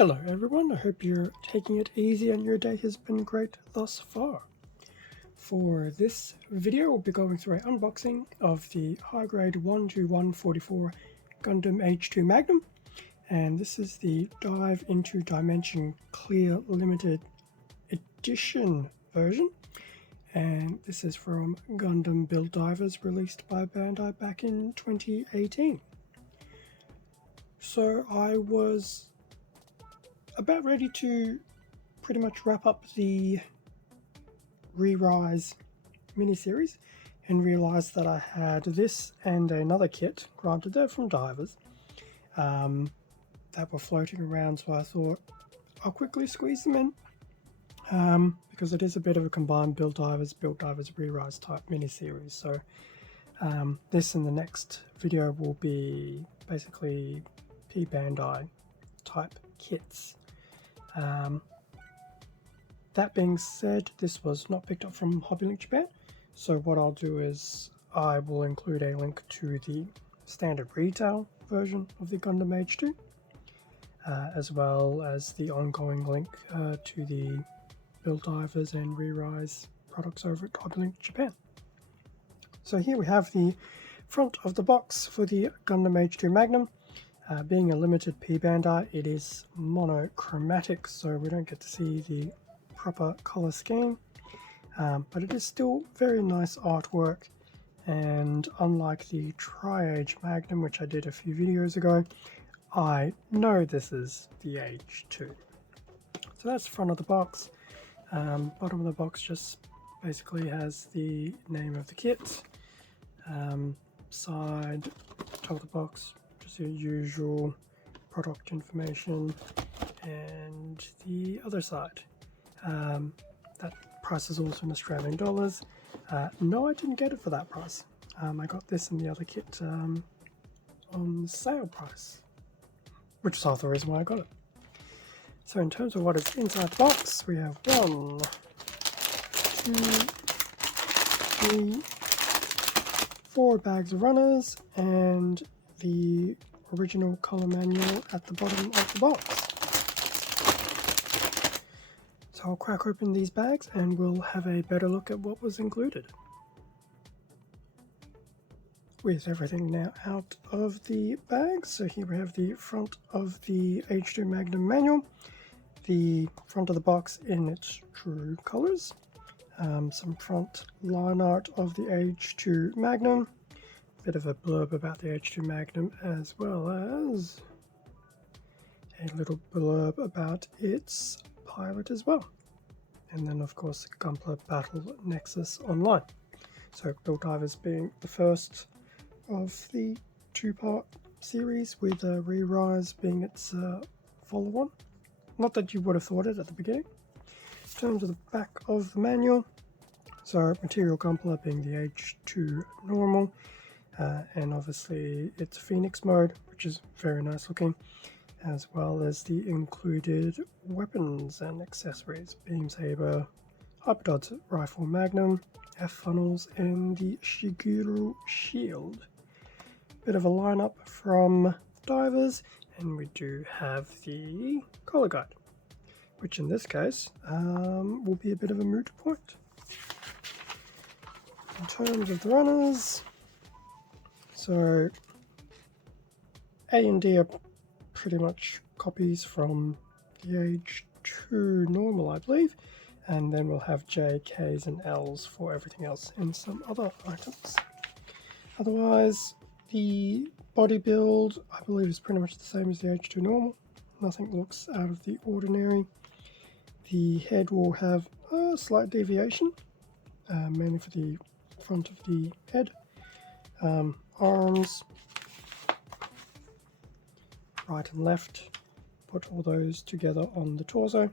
Hello everyone, I hope you're taking it easy and your day has been great thus far. For this video, we'll be going through an unboxing of the high grade 12144 Gundam H2 Magnum, and this is the Dive into Dimension Clear Limited Edition version, and this is from Gundam Build Divers, released by Bandai back in 2018. So I was about ready to pretty much wrap up the Re-Rise miniseries and realized that I had this and another kit, granted they're from Divers, that were floating around, so I thought I'll quickly squeeze them in, because it is a bit of a combined Build Divers Re-Rise type miniseries. So this and the next video will be basically Bandai type kits. That being said, this was not picked up from HobbyLink Japan, so what I'll do is I will include a link to the standard retail version of the Gundam H2, as well as the ongoing link to the Build Divers and Re-Rise products over at HobbyLink Japan. So here we have the front of the box for the Gundam H2 Magnum. Being a limited Bandai, it is monochromatic, so we don't get to see the proper color scheme, but it is still very nice artwork, and unlike the Tri-Age Magnum, which I did a few videos ago, I know this is the H2. So that's the front of the box. Bottom of the box just basically has the name of the kit. Side, top of the box, just the usual product information, and the other side. That price is also in Australian dollars. No, I didn't get it for that price. I got this and the other kit on sale price, which is half the reason why I got it. So in terms of what is inside the box, we have 1, 2, 3, 4 bags of runners and the original color manual at the bottom of the box. So I'll crack open these bags and we'll have a better look at what was included. With everything now out of the bags, so here we have the front of the H2 Magnum manual, the front of the box in its true colors, some front line art of the H2 Magnum, a bit of a blurb about the H2 Magnum, as well as a little blurb about its pilot as well, and then of course Gunpla Battle Nexus Online. So Build Divers being the first of the two-part series, with Re-Rise being its follow-on. Not that you would have thought it at the beginning. In terms of the back of the manual, so material Gunpla being the H2 normal, and obviously it's Phoenix mode, which is very nice looking, as well as the included weapons and accessories: beam saber, hyperdot rifle Magnum, F funnels, and the Shigeru shield. Bit of a lineup from Divers, and we do have the color guide, which in this case will be a bit of a moot point. In terms of the runners, so A and D are pretty much copies from the H2 normal, I believe, and then we'll have J, Ks and Ls for everything else and some other items. Otherwise, the body build, I believe, is pretty much the same as the H2 normal. Nothing looks out of the ordinary. The head will have a slight deviation, mainly for the front of the head. Arms, right and left, put all those together on the torso.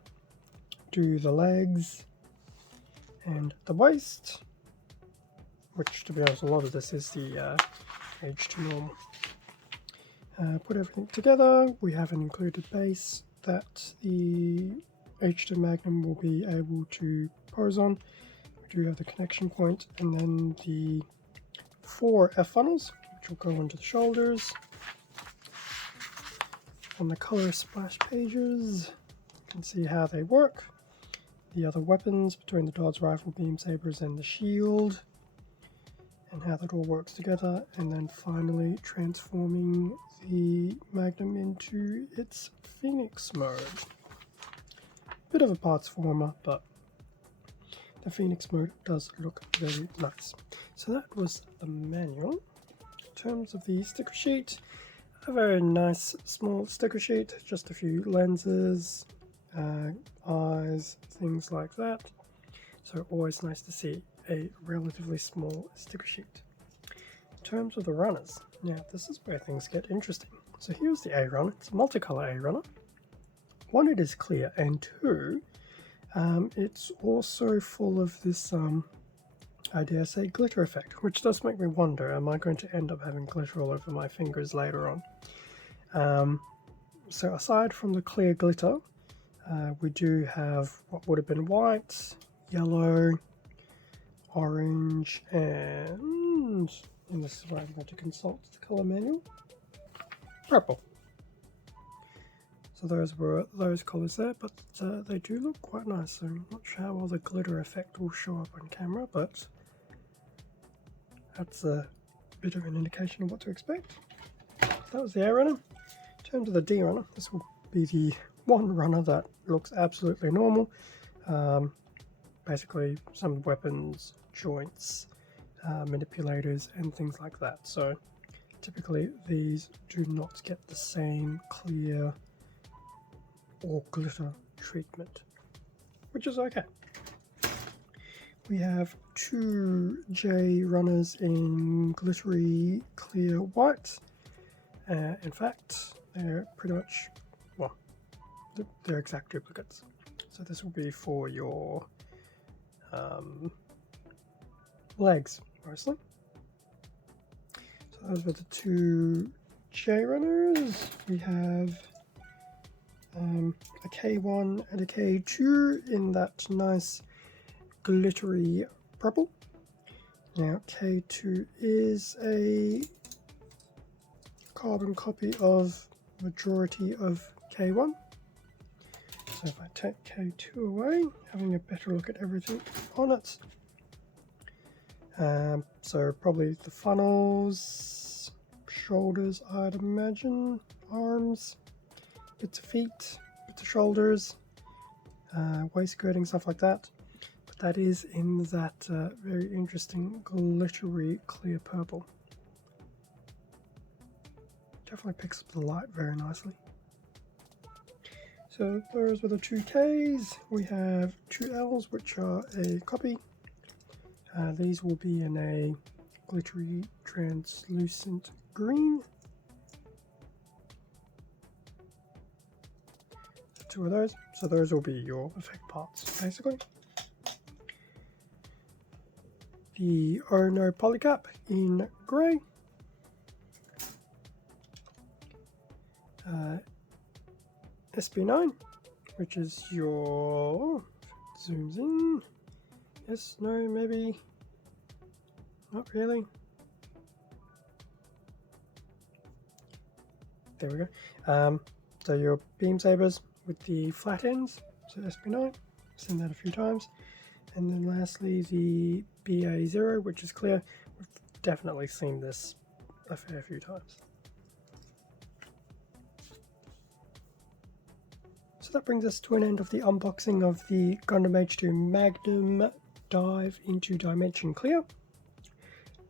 Do the legs and the waist, which, to be honest, a lot of this is the H2 normal. Put everything together. We have an included base that the H2 Magnum will be able to pose on. We do have the connection point, and then the 4 F funnels, which will go onto the shoulders. on the color splash pages. You can see how they work. The other weapons between the Dodge rifle, beam sabers, and the shield, and how that all works together, and then finally transforming the Magnum into its Phoenix mode. Bit of a parts former, but the Phoenix mode does look very nice. So that was the manual. In terms of the sticker sheet, a very nice small sticker sheet, just a few lenses, eyes, things like that. So always nice to see a relatively small sticker sheet. In terms of the runners, now this is where things get interesting. So here's the A runner. It's a multicolor A runner. One, it is clear, and two, it's also full of this, I dare say, glitter effect, which does make me wonder, am I going to end up having glitter all over my fingers later on? So aside from the clear glitter, we do have what would have been white, yellow, orange, and this is where I'm going to consult the color manual, purple. So those were those colors there, but they do look quite nice. So I'm not sure how well the glitter effect will show up on camera, but that's a bit of an indication of what to expect. That was the A runner. In terms of the D runner, this will be the one runner that looks absolutely normal. Basically some weapons, joints, manipulators, and things like that. So typically these do not get the same clear or glitter treatment, which is okay. We have two J runners in glittery clear white. In fact, they're pretty much, well, they're exact duplicates. So this will be for your legs, mostly. So those were the two J runners. We have a K1 and a K2 in that nice glittery purple. Now K2 is a carbon copy of majority of K1. So if I take K2 away, having a better look at everything on it. So probably the funnels, shoulders I'd imagine, arms, bits of feet, bits of shoulders, waist skirting, stuff like that. But that is in that very interesting glittery clear purple. Definitely picks up the light very nicely. So those were the two Ks. We have two Ls, which are a copy. These will be in a glittery translucent green. Two of those. So those will be your effect parts, basically. The Ono polycap in grey. SB9, which is your, zooms in, yes, no, maybe, not really, there we go. So your beam sabers with the flat ends, so SB9, seen that a few times. And then lastly the BA0, which is clear. We've definitely seen this a fair few times. So that brings us to an end of the unboxing of the Gundam H2 Magnum Dive into Dimension Clear.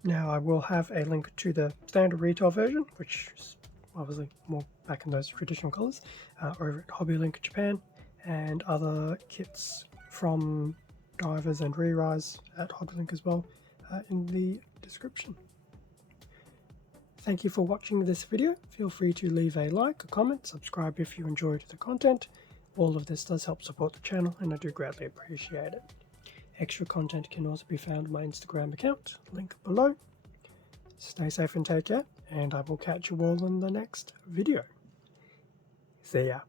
Now I will have a link to the standard retail version, which is obviously more back in those traditional colours, over at Hobby Link Japan, and other kits from divers and re-rise at Hobby Link as well in the description. Thank you for watching this video. Feel free to leave a like, a comment, subscribe if you enjoyed the content. All of this does help support the channel and I do greatly appreciate it. Extra content can also be found on my Instagram account, link below. Stay safe and take care, and I will catch you all in the next video. See ya.